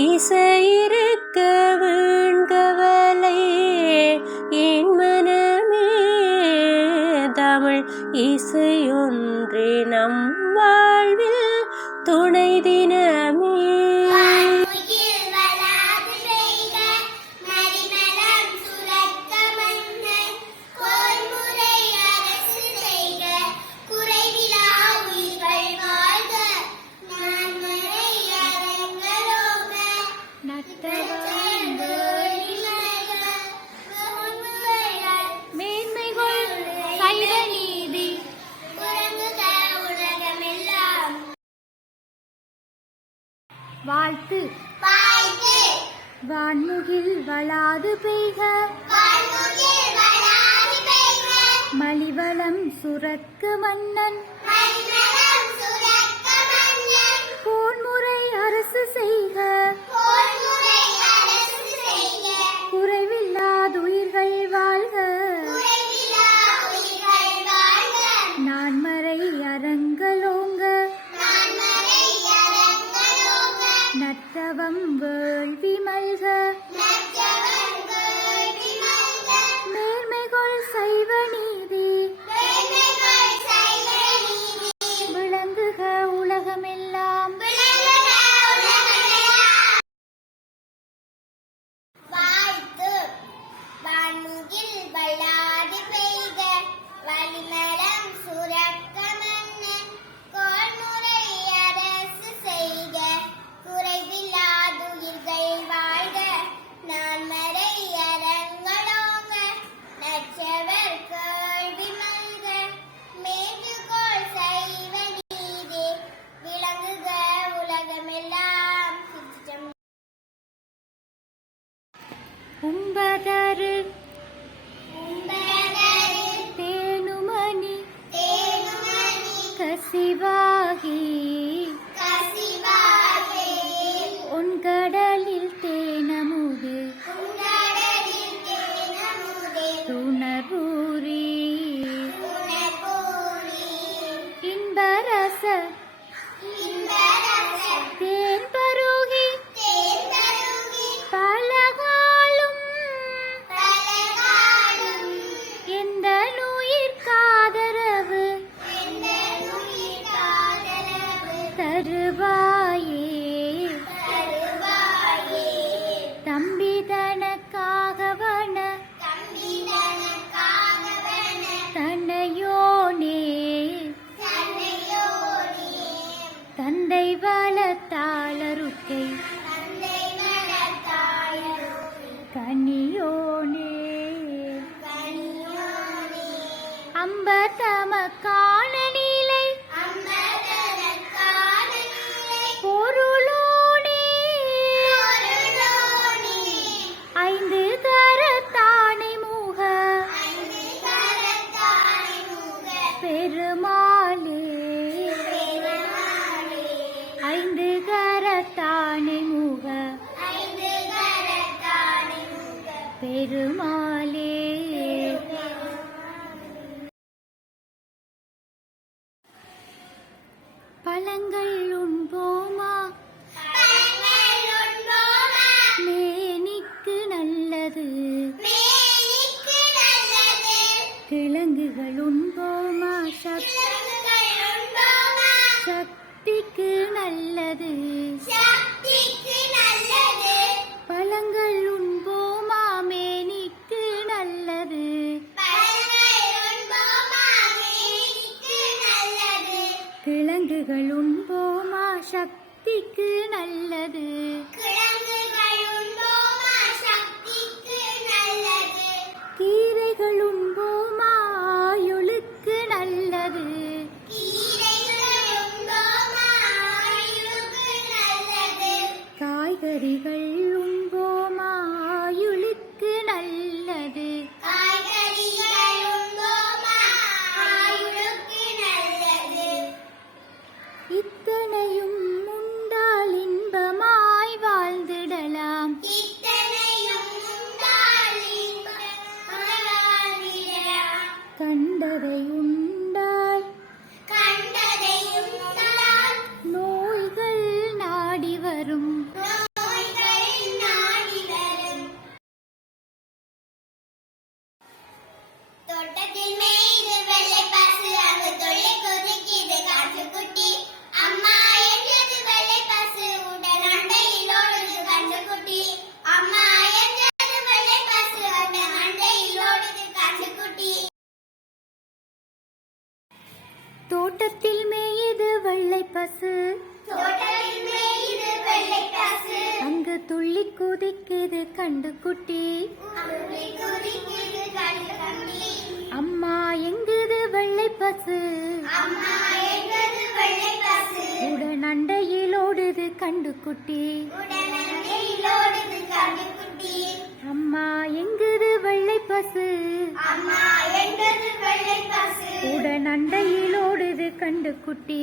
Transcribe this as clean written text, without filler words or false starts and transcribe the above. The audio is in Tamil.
இசையிருக்க வீண்கவலை என் மனமே தமிழ் இசையொன்றே நம் வாழ்வில் துணை தினமே. வாழ்த்து வான்முகில் வளாது பெய்க மலிவளம் சுரக்க மன்னன் போன்முறை அரசு செய்க குறைவில்லாதுயிர்கள் வாழ்க நான்மறை அரங்கலோங்க நற்றவம் வேள்வி மல்க மேன்மைகள் சைவ நீதி விளங்குக உலகமெல்லாம். வாழ்த்து வான்முகில் வளாது பெய்க வளிமலம் சுரக்க மன்னன் கோன்முறை அரசு செய்க குறைவில்லாதுயிர்கள் வாழ்க நான்மறை அரங்கலோங்க நற்றவர் கேள்வி மல்க மேன்மைகள் சைவ நீதி விளங்குக உலகமெல்லாம். உம்பதரு தேனுமணி கசிவாகி உன்கடலில் தேனமுது துணர்பூரி இன்பரச தேன் பருகி பலகாலும் எந்த நுயிர் காதரவு தருவாயே தம்பிதனக்காகவன தன்னையோனே தந்தை வளத்தாளருக்கை கனியோனே அம்பதமக்கான நீலை பொருளோனே ஐந்து கரத்தானை முக பெருமாளே ஐந்து கரத்தானை முக பெருமாளே. பழங்கள் உண்போமா மேனிக்கு நல்லது கிழங்குகள் உண்போமா சக்திக்கு நல்லது பழங்கள் உண்போமா மேனிக்கு நல்லது கிழங்குகள் உண்போமா சக்திக்கு நல்லது கீரைகள் உண்போமா ஆயுளுக்கு நல்லது காய்கறிகள் உண்போமா ஆயுளுக்கு நல்லது இத்தனையும் உண்டால் இன்பமாய் வாழ்ந்திடலாம் கண்டதை உண்டால் நோய்கள் நாடி வரும் துள்ளி குதிக்குது கண்டு குட்டி அம்மா எங்குது வெள்ளை பசு உடன் அண்டையில் ஓடுது கண்டு குட்டி அம்மா எங்குது வெள்ளை பசு உடன் அண்டையில் ஓடுது கண்டு குட்டி